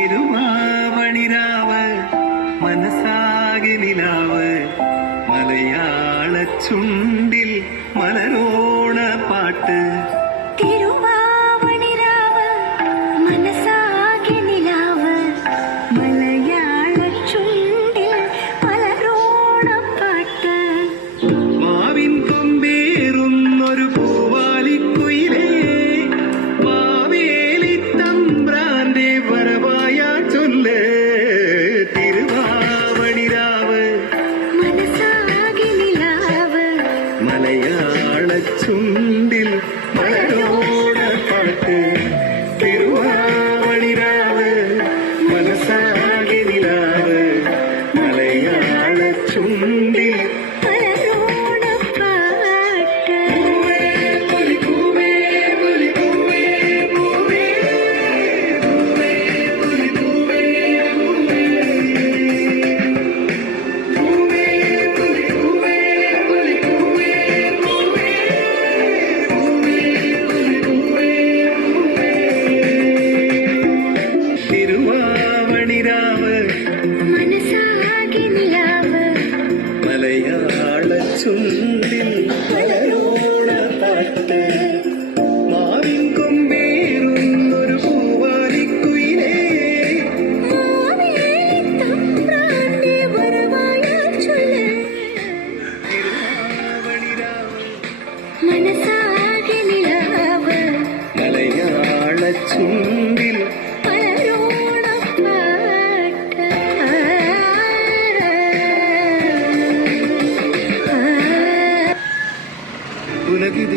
തിരുവാവണിരാവ് മനസ്സാകെ നിലാവ് മലയാള ചുണ്ടിൽ മലരോണ പാട്ട് തിരുവാവണിരാവ് മനസ്സാകെ നിലാവ് മലയാള ചുണ്ടിൽ മലരോണ പാട്ട് മാവിൻ കൊമ്പേറുന്നൊരു പൂവാലിക്കുയിലേ മാവേലി തമ്പ്രാന്റെ വരവായ ചൊല്ല് തിരുവാവണിരാവ് മനസ്സാകെ നിലാവ് മലയാള ചുണ്ടിൽ മലരോണ പാട്ട് തിരുവാവണിരാവ് മനസ്സാകെ നിലാവ് മലയാള ചുണ്ടിൽ മലരോണ പാട്ട് തിരുവാവണിരാവ് മനസ്സാകെ നിലാവ് മലയാള ചുണ്ടിൽ മലരോണ പാട്ട് മാവിൻ കൊമ്പേറുന്നൊരു പൂവാലിക്കുയിലേ തമ്പ്രാന്റെ വരവായ ചൊല്ല് തിരുവാവണിരാവ് മനസ്സാകെ നിലാവ് മലയാള ചുണ്ടിൽ മലരോണ പാട്ട് ഉലകിതി